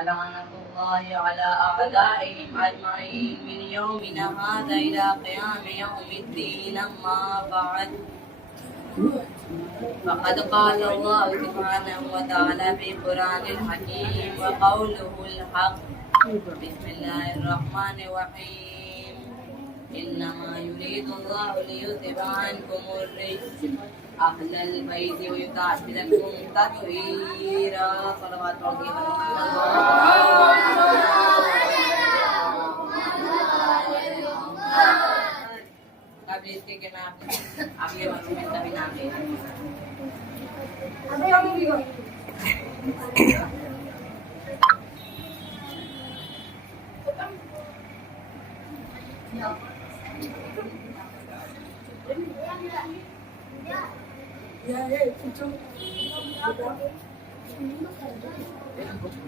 लअनतुल्लाहि अला अअदाइहिम अजमईन मिन यौमिना हाज़ा इला क़ियाम यौमिद्दीन अम्मा बअद फ़क़द क़ाल अल्लाहु सुब्हानहु व तआला फ़ी क़ुरानिल हकीम व क़ौलुहुल हक़ बिस्मिल्लाहिर्रहमानिर रहीम इन्नमा युरीदुल्लाहु लियुज़हिबा अन्कुमुर रिज्स अहलल बैति व युतहिरकुम तत्हीरा। सलवात पढ़िए। अब इसके के मैं अगले वर्ग में सभी नाम ले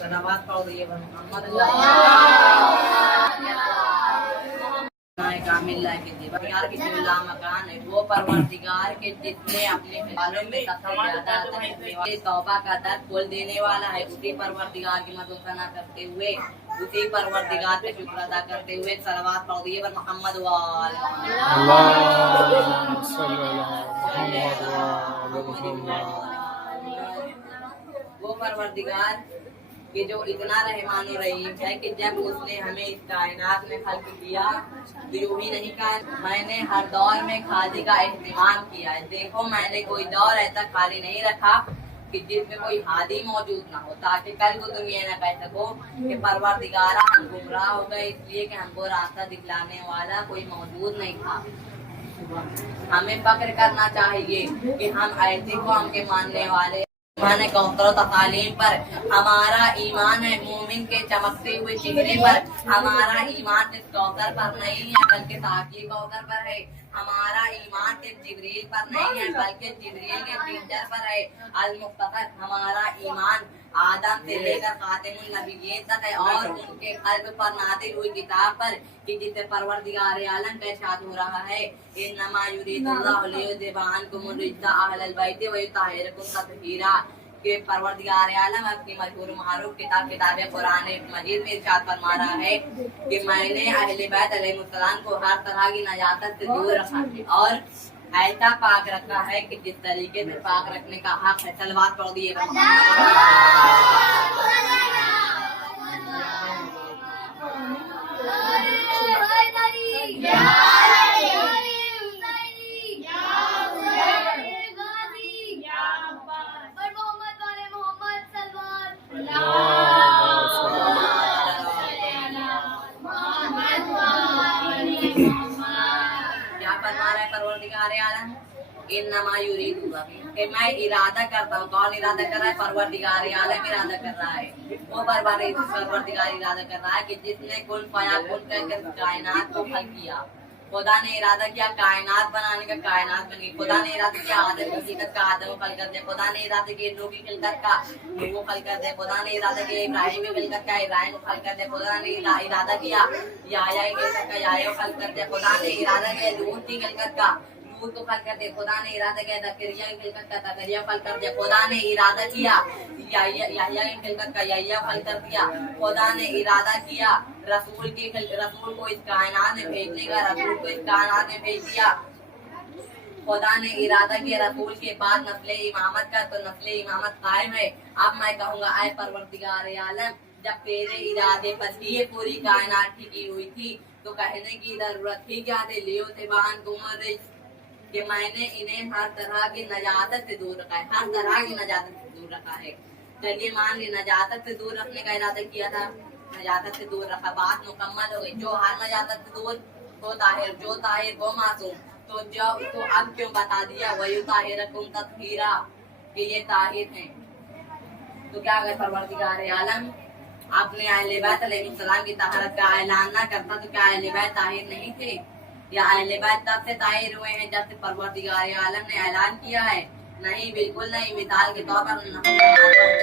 सलावत पढ़ दिए मोहम्मद कामिल के दीवार की जुला मकान है वो परवरदिगार के जितने अपने बालों में सबसे तौबा का दर खोल देने वाला है। उसी परवरदिगार की मदद करते हुए उसी परवरदिगार पे शुक्र अदा करते हुए सलावत पढ़ दिए पर मोहम्मद वो परवरदिगार कि जो इतना रहमान और रहीम है कि जब उसने हमें इस कायनात में खल्क किया तो यूं ही नहीं कहा, मैंने हर दौर में खादी का एहतमाम किया है। देखो मैंने कोई दौर ऐसा खाली नहीं रखा कि जिसमें कोई हादी मौजूद ना हो, ताकि कल को तुम ये न कह सको कि परवरदिगारा हम गुमराह हो गए इसलिए कि हमको रास्ता दिखलाने वाला कोई मौजूद नहीं था। हमें फक्र करना चाहिए कि हम ऐसे कौम के मानने वाले ईमान कौसर तालीम पर हमारा ईमान है। मोमिन के चमकते हुए चेहरे पर हमारा ईमान सिर्फ कौसर पर नहीं है बल्कि ताकि कौसर पर है। हमारा ईमान सिर्फ जिब्रील पर नहीं है बल्कि जिब्रील के टीचर पर है अल मुख्तसर। हमारा ईमान आदम से लेकर खातिमुन नबिय्यीन तक है और उनके क़ल्ब पर नाज़िल हुई किताब पर कि जिसे परवरदिगार आलम का इरशाद हो रहा है इन्नमा युरीदुल्लाहु लियुज़हिबा अन्कुमुर रिज्सा अहलल बैति व युतहिरकुम तत्हीरा के परवरदिगार आलम अपनी मशहूर मारूफ किताब कुरान मजीद में इरशाद फरमा रहा है कि मैंने अहले बैत अलैहिस्सलाम को हर तरह की नजाकत से दूर रखा है और ऐसा पाक रखा है कि जिस तरीके से पाक रखने का हक है। सलवात पढ़ दिए। इन्नमा युरीदुल्लाह कि मैं इरादा करता हूँ। कौन इरादा कर रहा है? परवरदिगार आलम इरादा कर रहा है। वो परवरदिगार इरादा कर रहा है कि जिसने कुल फयाकुन कहकर कायनात को खल्क किया। खुदा ने इरादा किया कायनात बनाने का, कायनात बन गई। खुदा ने इरादा किया आदम की खिलकत का, आदम को खल्क कर दिया। खुदा ने इरादा किया नूह की खिलकत का, नूह को खल्क कर दिया। खुदा ने इरादा किया इब्राहिम की खिलकत का, इब्राहिम को खल्क कर दिया। खुदा ने इरादा किया याह्या की खिलकत का, याह्या को खल्क कर दिया। खुदा ने इरादा किया लूत की खिलकत का, लूत को खल्क कर दिया। खुदा ने इरादा किया ज़करिया की खिलकत का, ज़करिया को खल्क कर दिया। खुदा ने इरादा किया याह्या की खिलकत का, याह्या को खल्क कर दिया। खुदा ने इरादा किया रसूल को इस कायनात में भेजने का, रसूल को इस कायनात में भेज दिया। खुदा ने इरादा किया रसूल के बाद नस्ले इमामत का, तो नस्ले इमामत कायम है। अब मैं कहूँगा ऐ परवरदिगार आलम, जब तेरे इरादे पर ही ये पूरी कायनात टिकी हुई थी तो कहने की जरूरत ही क्या थी लियुज़हिबा अन्कुमुर रिज्स कि मैंने इन्हें हर तरह की नजाकत से दूर रखा है, हर तरह की नजाकत से दूर रखा है। चलिए मान ली नजाकत से दूर रखने का इरादा किया था, नजाकत से दूर रखा, बात मुकम्मल हो गई। जो हर नजाकत से दूर वो ताहिर, जो ताहिर वो मासूम, तो अब क्यों बता दिया वयुताहिरकुम तत्हीरा कि ये ताहिर हैं। तो क्या अगर परवरदिगार आलम अपने अहले बैत अलैहिस्सलाम की तहरत का ऐलान ना करता तो क्या अहले बैत ताहिर नहीं थे? या अहले बैत तब से ताहिर हुए हैं जब से परवरदिगार आलम ने ऐलान किया है? नहीं, बिल्कुल नहीं। मिसाल के तौर पर हम पढ़ते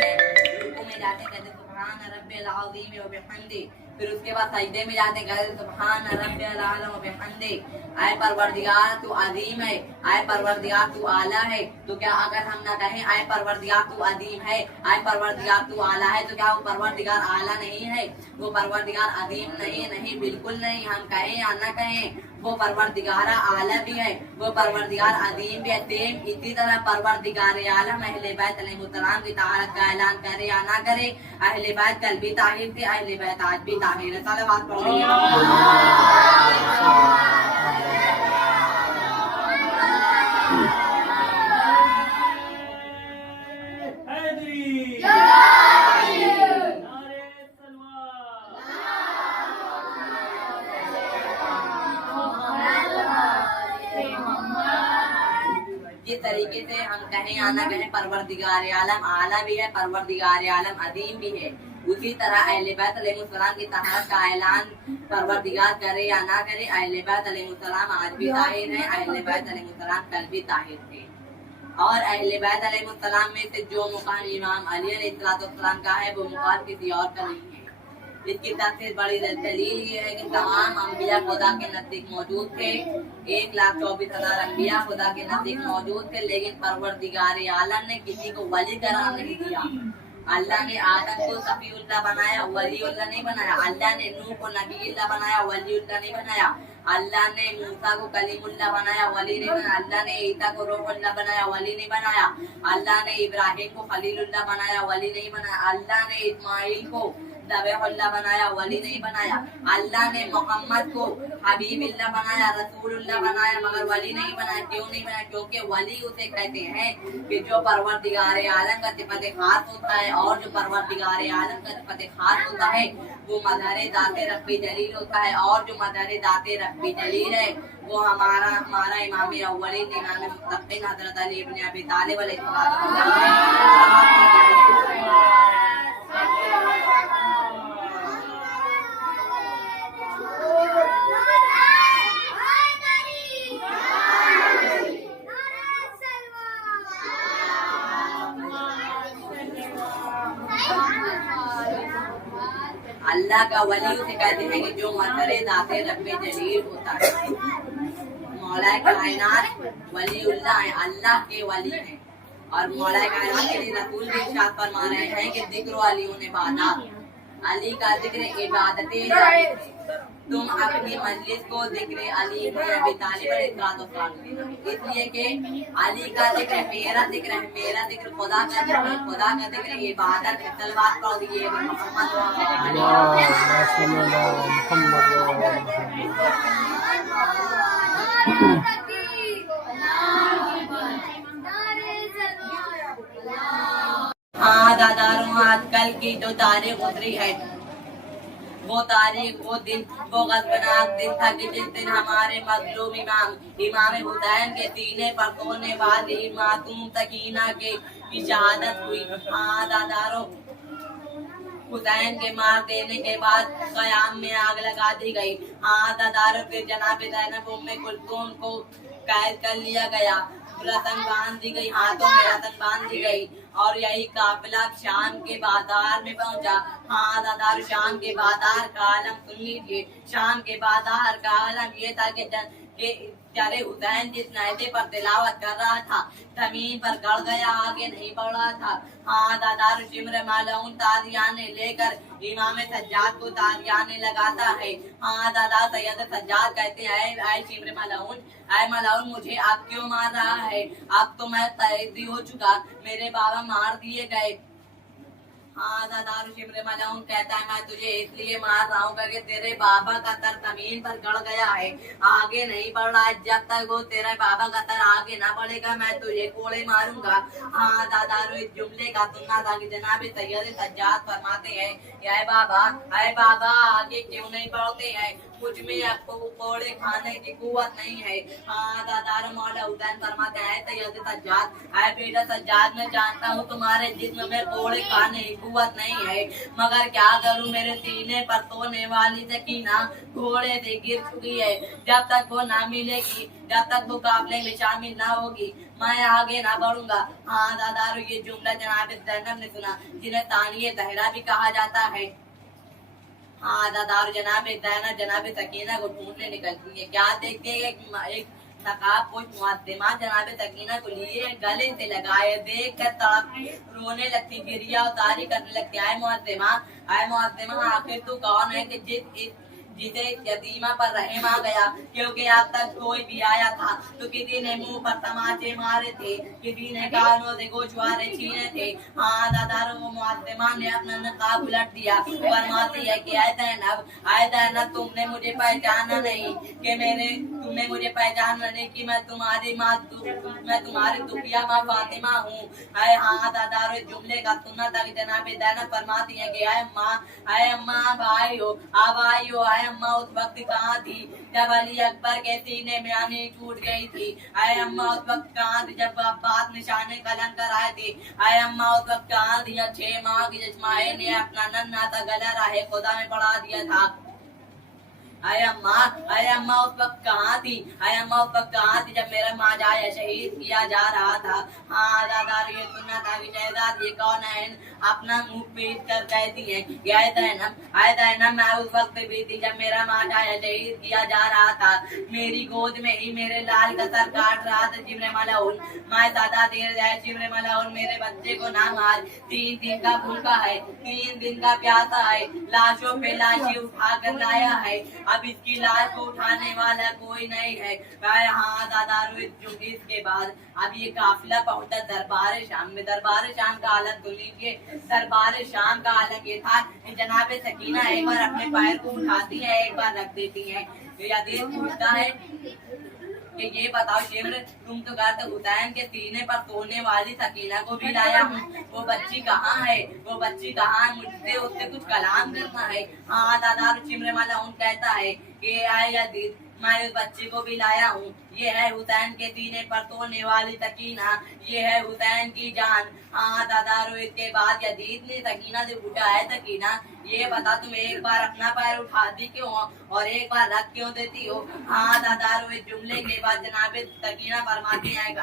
हैं रुकू में जाते कहते सुब्हान रब्बिल अज़ीम व बिहम्दी फिर उसके बाद सजदे में जाते कहते सुभान रब्बियल आला व बिहम्दे, आए परवरदिगार तू अजीम है, आए परवरदिगार तू आला है। तो क्या अगर हम ना कहें आए परवरदिगार तू अजीम है, आए परवरदिगार तू आला है, तो क्या वो परवरदिगार आला नहीं है, वो परवरदिगार अजीम नहीं? नहीं, बिल्कुल नहीं। हम कहें या ना कहें, वो परवरदिगार आला भी है, वो परवरदिगार अजीम भी है। सेम इसी तरह परवरदिगार आलम अहले बैत अलैहिस्सलाम की तहारत का ऐलान करे या ना करे, अहले बैत कल भी ताहिर थे, अहले बैत आज भी ताहिर है। सलावत पढ़ जिस तरीके से हम कहें या ना कहें परवरदिगार आलम आला भी है, परवरदिगार आलम अदीम भी है, उसी तरह अहले बैत अलैहिस्सलाम की तहारत का ऐलान परवरदिगार करे या ना करे, अहले बैत अलैहिस्सलाम आज भी ताहिर है, अहले बैत अलैहिस्सलाम कल भी ताहिर थे। और अहले बैत अलैहिस्सलाम में से जो मुकाम इमाम अली अलैहिस्सलाम का है, वो मुकाम किसी और का नहीं है। इसकी सबसे बड़ी दलील ये है कि तमाम अम्बिया खुदा के नजदीक मौजूद थे, 1,24,000 अम्बिया खुदा के नजदीक मौजूद थे, लेकिन परवरदिगार आलम ने किसी को वली करार नहीं दिया। अल्लाह ने आदम को सफीउल्लाह बनाया, वलीउल्लाह नहीं बनाया। अल्लाह ने नूह को नबीउल्लाह बनाया, वलीउल्लाह नहीं बनाया। अल्लाह ने मूसा को कलीमुल्लाह बनाया, वली नहीं बनाया। अल्लाह ने ईसा को रूहुल्लाह बनाया, वली नहीं बनाया। अल्लाह ने इब्राहिम को खलीलुल्लाह बनाया, वली नहीं बनाया। अल्लाह ने इस्माइल को दबेहुल्लाह बनाया, वली नहीं बनाया। अल्लाह ने मोहम्मद को हबीबुल्लाह बनाया, रसूलुल्लाह बनाया, मगर वली नहीं बनाया। क्यों नहीं बनाया? क्योंकि वली उसे कहते हैं कि जो परवरदिगार आलम का सिफत खास होता है, और जो परवरदिगार आलम का सिफत खास होता है वो मदर दाते रब्बी जलील होता है, और जो मदर दाते रब्बी जलील है वो हमारा इमाम अव्वलीन इमाम मुत्तकीन हज़रत अली इब्न अबी तालिब अलैहिस्सलाम है। अल्लाह का वली उसे कहते हैं कि जो मदर दाते रब्बे जलील होता है। मौला कायनात वलीउल्लाह है, अल्लाह के वली है। और मौला कायनात के लिए रसूल भी इरशाद फरमा रहे हैं कि जिक्र अली इबादत, अली का जिक्र इबादतें। तुम अपनी मजलिस को जिक्र अली इब्न अबी तालिब अलैहिस्सलाम, इसलिए कि अली का जिक्र मेरा जिक्र है, मेरा जिक्र खुदा का जिक्र है, खुदा का जिक्र इबादत है। सलवात पढ़ दिए हाँ दादारों, आजकल की जो तारीख उतरी है वो तारीख, वो दिन, वो गजबनाक दिन था कि जिस दिन हमारे मजलूम इमाम हुसैन के सीने पर सोने वाली मासूम सकीना के की शहादत हुई। हाँ दादारों, हुसैन के मार देने के बाद क़याम में आग लगा दी गई। हाँ दादारों, फिर जनाब ज़ैनब उम्मे कुलसूम को कैद कर लिया गया, रतन बांध दी गई, हाथों में रतन बांध दी गई, और यही काफिला शाम के बाजार में पहुंचा। हाँ दादार, शाम के बाजार का आलम सुन लीजिए। शाम के बाजार का आलम ये था कि प्यारे हुसैन जिस नायदे पर तिलावत कर रहा था जमीन पर गड़ गया, आगे नहीं बढ़ रहा था। हाँ दादार, शिमर मालून ताजियाने लेकर इमाम सज्जाद को ताजियाने लगाता है। हाँ दादा, सैयद सज्जाद कहते हैं, आए शिमर मालून, आए मालून, मुझे आप क्यों मार रहा है? अब तो मैं कैदी हो चुका, मेरे बाबा मार दिए गए। हाँ दादार, शिमर मालून कहता है, मैं तुझे इसलिए मार रहा हूँ क्योंकि तेरे बाबा का सर जमीन पर गड़ गया है, आगे नहीं बढ़ रहा है। जब तक वो तेरे बाबा का सर आगे ना बढ़ेगा मैं तुझे कोड़े मारूंगा। हाँ दादार, इस जुमले का सुनना था कि जनाब सैयद सज्जाद फरमाते हैं, आए बाबा आगे क्यों नहीं बढ़ते हैं? कुछ में आपको कोड़े खाने की कुव्वत नहीं है। हाँ दादार, मौला हुसैन फरमाते हैं, सैयद सज्जाद, आए बेटा सज्जाद, मैं जानता हूँ तुम्हारे जिस्म में कोड़े खाने की कुव्वत नहीं है, मगर क्या करूँ, मेरे सीने पर सोने वाली सकीना घोड़े से गिर चुकी है। जब तक वो ना मिलेगी, जब तक वो काफिले में शामिल ना होगी, मैं आगे ना बढ़ूंगा। हाँ दादार, ये जुमला जनाब ज़ैनब ने सुना, जिन्हें तानिये ज़हरा भी कहा जाता है। हाँ दादार जनाब दैना जनाब सकीना को ढूंढने निकलती है। क्या देखते हैं एक नकाब पोश मुअज्जिमा जनाब सकीना को लिए गले से लगाए देख कर तड़प रोने लगती, गिरिया उतारी करने लगती। आए मुअज्जिमा आखिर तू कौन है कि जिसे यतीमा पर रहम आ गया, क्योंकि अब तक कोई भी आया था तो किसी ने मुंह पर तमाचे मारे थे, किसी ने कानों से गोशवारे छीने थे। हाँ दादारो वो मुअज्जिमा ने अपना नकाब उलट दिया, फरमाती है कि आए ज़ैनब तुमने मुझे पहचाना नहीं तुमने मुझे पहचाना नहीं कि मैं तुम्हारी दुखिया माँ फातिमा हूँ। हाँ दादारो इस जुमले का सुनना था कि जनाब ज़ैनब फरमाती है कि आए अम्मा अब आई हो। आए अम्मा उस वक्त कहाँ थी जब अली अकबर के सीने में आने टूट गई थी। आए अम्मा उस वक्त कहाँ थी जब अब्बास निशाने कलम कर आए थे। आए अम्मा उस वक्त कहाँ थी जब 6 माह की जजमाए ने अपना नन्हा सा गला राहे खुदा में बढ़ा दिया था। आए अम्मा उस वक्त कहाँ थी जब मेरा माजाया शहीद किया जा रहा था। हाँ दादार ये सुनना था कि शहजाद ये कौन है अपना मुंह पीट कर कहती है आए ज़ैनब मैं उस वक्त भी थी जब मेरा माजाया शहीद किया जा रहा था। मेरी गोद में ही मेरे लाल का सर काट रहा था जिब्र मलऊन। मैं सदा देर जाए जिब्र मलऊन मेरे बच्चे को ना मार, 3 दिन का भूखा है, 3 दिन का प्यासा है, लाशों पे लाशें उठा कर लाया है, अब इसकी लाश को उठाने वाला कोई नहीं है। हाँ दादारो इसके बाद अब ये काफिला पहुंचा दरबार शाम में। दरबार शाम का हालत तो लीजिए। दरबार शाम का हालत ये था कि जनाब सकीना एक बार अपने पैर को उठाती है, एक बार रख देती है। यदीद पूछता है कि ये बताओ शिमर तुम तो कहते हुसैन के सीने पर सोने वाली सकीना को भी लाया हूँ, वो बच्ची कहाँ है मुझसे उससे कुछ कलाम करना है। हाँ दादा शिमर वाला उन कहता है कि आए यदीद मैं उस बच्चे को भी लाया हूँ, ये है हुसैन के सीने पर सोने वाली सकीना, ये है हुसैन की जान। हाँ दादारो इसके बाद यदीद ने सकीना से पूछा है सकीना ये बता तुम एक बार अपना पैर उठाती क्यों और एक बार रख क्यों देती हो। हाँ दादारो इस जुमले के बाद जनाब सकीना फरमाती है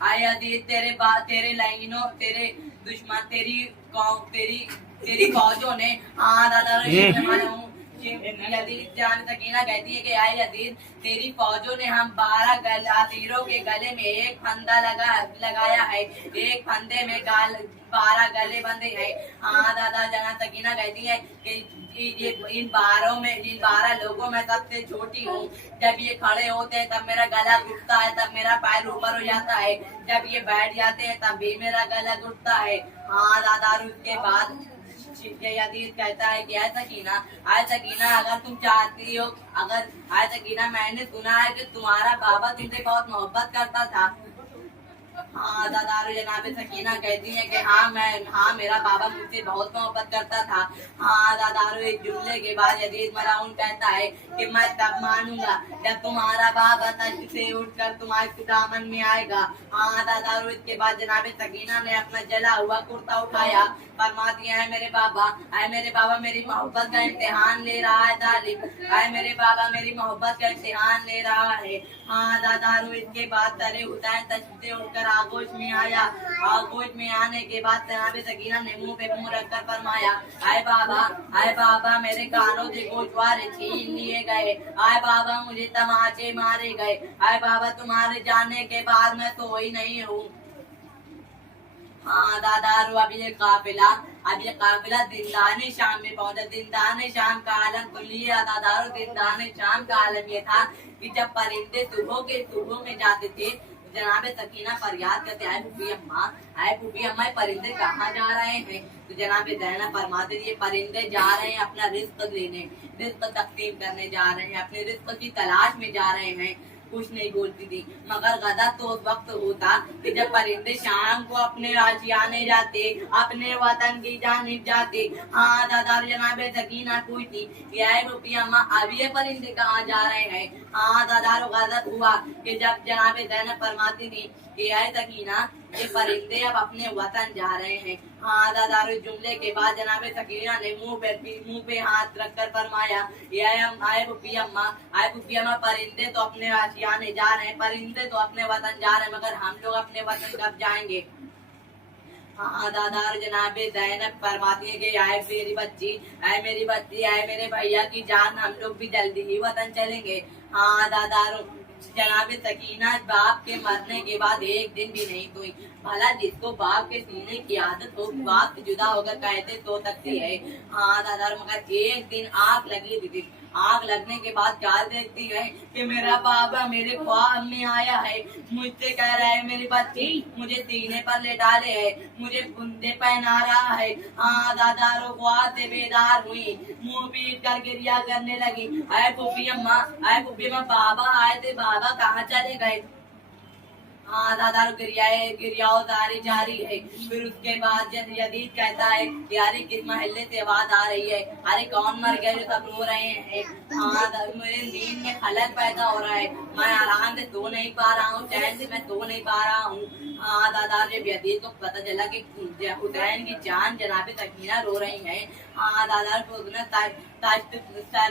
आए यदीद तेरे लाइनों तेरे दुश्मन तेरी फौजों ने। हाँ दादारो यदीद जान सकीना कहती है कि आए यदीद तेरी फौजों ने हम 12 असीरों के गले में एक फंदा लगाया है, एक फंदे में 12 गले बंधे हैं। हाँ दादा जान सकीना कहती है कि इन 12 लोगों में सबसे छोटी हूँ। जब ये खड़े होते हैं तब मेरा गला घुटता है, तब मेरा पैर ऊपर हो जाता है, जब ये बैठ जाते हैं तब भी मेरा गला घुटता है। हाँ दादा उसके बाद यदीद कहता है कि सकीना अगर तुम चाहती हो मैंने सुना है कि तुम्हारा बाबा तुमसे बहुत मोहब्बत करता था। हाँ दादारो जनाब सकीना कहती है कि हाँ मेरा बाबा मुझसे बहुत मोहब्बत करता था। हाँ दादारो इस जुमले के बाद यदीद मलाउन कहता है कि मैं तब मानूंगा जब तुम्हारा बाबा तख्त से उठकर तुम्हारे दामन में आएगा। हाँ दादारो इसके बाद जनाब सकीना ने अपना जला हुआ कुर्ता उठाया, फरमाती है मेरे बाबा मेरी मोहब्बत का इम्तिहान ले रहा है तालिब, मेरे बाबा मेरी मोहब्बत का इम्तिहान ले रहा है। हाँ दादारो इसके बाद सरे हुसैन तख्त से उठकर आगोश में आया। आगोश में आने के बाद जनाब सकीना ने मुंह पे मुंह रखकर फरमाया आए बाबा मेरे कानों से गोशवारे छीन लिए गए, आए बाबा मुझे तमाचे मारे गए, आए बाबा तुम्हारे जाने के बाद मैं सोई नहीं हूँ। हाँ दादारो अब ये काफिला दिंदाने शाम में पहुंचा। दिंदाने शाम का आलम तो लिया दादारो। दिंदाने शाम का आलम ये था कि जब परिंदे सुबह में जाते थे जनाब सकीना फरियाद करते आए फूफी अम्मा परिंदे कहाँ जा रहे हैं। तो जनाब ज़ैनब फरमाते ये परिंदे जा रहे हैं अपना रिस्क लेने, रिस्क तकसीम करने जा रहे हैं, अपने रिस्क की तलाश में जा रहे हैं। कुछ नहीं बोलती थी मगर गदा तो उस वक्त होता कि जब परिंदे शाम को अपने आशियाने जाते, अपने वतन की जानिब जाते। हाँ दादा जनाब सकीना पूछती फूफी अम्मा अब ये परिंदे कहाँ जा रहे हैं। हाँ दादा गजब हुआ कि जब जनाब ज़ैनब फरमाती थी कि सकीना ये परिंदे अब अपने वतन जा रहे हैं। हाँ दादा जुमले के बाद जनाब सकीना ने मुंह पे हाथ रखकर फरमाया आए फूफी अम्मा परिंदे तो अपने आशियाने जा रहे हैं, परिंदे तो अपने वतन जा रहे हैं, मगर हम लोग अपने वतन कब जाएंगे। हाँ दादार जनाबे ज़ैनब फरमाती है कि आए मेरी बच्ची आए मेरे भैया की जान, हम लोग भी जल्दी ही वतन चलेंगे। हाँ दादार जनाबे सकीना बाप के मरने के बाद एक दिन भी नहीं सोई। भला जिसको बाप के सीने की आदत हो, बाप से जुदा होकर कैसे सो सकती है। हाँ दादार मगर एक दिन आग लगी थी। आग लगने के बाद क्या देखती है कि मेरा बाबा मेरे ख्वाब में आया है, मुझसे कह रहा है मेरी बच्ची मुझे सीने पर ले डाले है, मुझे बुंदे पहना रहा है। हाँ दादारो ख्वाब से बेदार हुई, मुंह पीट कर गिरिया करने लगी। अरे पुप्पी अम्मा बाबा आए थे, बाबा कहाँ चले गए। हाँ दादा गिरियाओ जारी है। फिर उसके बाद यदीद कहता है कि अरे किस महल्ले से आवाज आ रही है, अरे कौन मर गए जो सब रो रहे हैं। हाँ मेरे नींद में खलल पैदा हो रहा है, मैं आराम से सो नहीं पा रहा हूँ, चैन से मैं सो नहीं पा रहा हूँ। हाँ दादा जब यदीद को पता चला कि हुसैन की जान जनाबे सकीना रो रही है। हाँ दादा को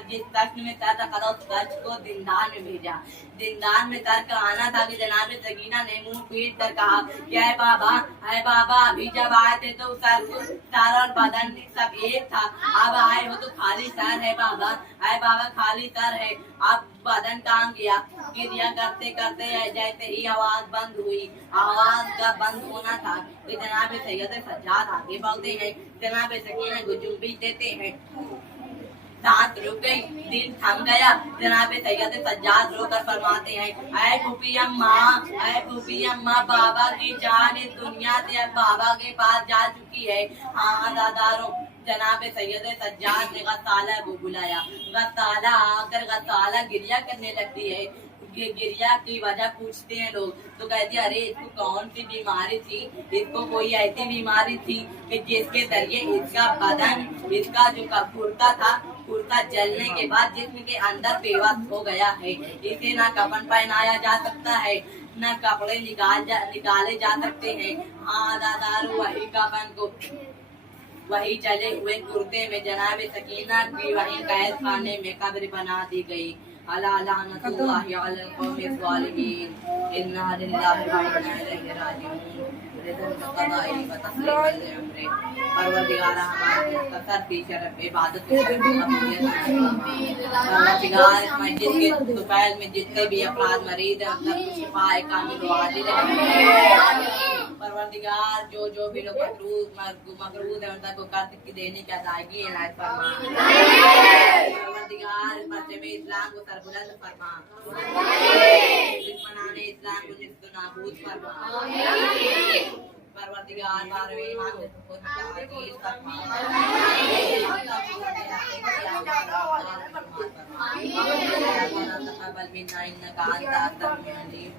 जिस तख्त में सर रखा था उस तख्त को जिंदान में भेजा। जिंदान में सर का आना था कि जनाब सकीना ने मुंह पीट कर कहा कि अरे बाबा अभी जब आए थे तो सर और बदन सब एक था, अब आए हो तो खाली सर है बाबा। अरे बाबा खाली सर है, अब बदन कहाँ गया। गिरिया करते करते जैसे ही आवाज बंद हुई, आवाज का बंद होना था कि जनाब सैयद सज्जाद आगे बढ़ते हैं, जनाब सकीना को जुम्बी देते हैं। सांस रुक गई, दिल थम गया। जनाब सैयद सज्जाद रोकर फरमाते हैं, ऐ फूफी अम्मा बाबा की जान इस दुनिया से अब बाबा के पास जा चुकी है। हाँ दादारो जनाब सैयद सज्जाद ने गसाला को बुलाया। गसाला आकर गसाला गिरिया करने लगती है। गिरिया की वजह पूछते हैं लोग तो कहते अरे इसको कौन सी बीमारी थी, इसको कोई ऐसी बीमारी थी कि जिसके जरिए इसका बदन, इसका जो कुर्ता था, कुर्ता जलने के बाद जिस्म के अंदर बेवस हो गया है। इसे ना कफन पहनाया जा सकता है, न कपड़े निकाले जा सकते हैं। हाँ दादारू वही कफन को वही जले हुए कुर्ते में जनाब सकीना की वही कैद खाने में कब्र बना दी गई। अला लानतुल्लाहि अलल कौमि ज़ालिमीन, इन्ना लिल्लाहि व इन्ना इलैहि राजिऊन। परवरदिगार हमारे मुख्तसर फीचर इबादत परवरदिगार इस मस्जिद के दुपहर में जितने भी अफराद मरीज हैं उन सबको शिफाए कामिल वाजिल परवरदिगार जो भी लोग मकरूज है उन सबको कर्ज देने की अदायगी इनायत फरमा। परवरदिगार बच्चे में इस्लाम को सरबुलंद फरमा, दुश्मनाने इस्लाम को निस्त नाबूद फरमा। परवरदिगार बारवे ईमान को ताकीद फरमा। तक़ब्बल मिन्ना इन्नका अंता अस्समीउल अलीम।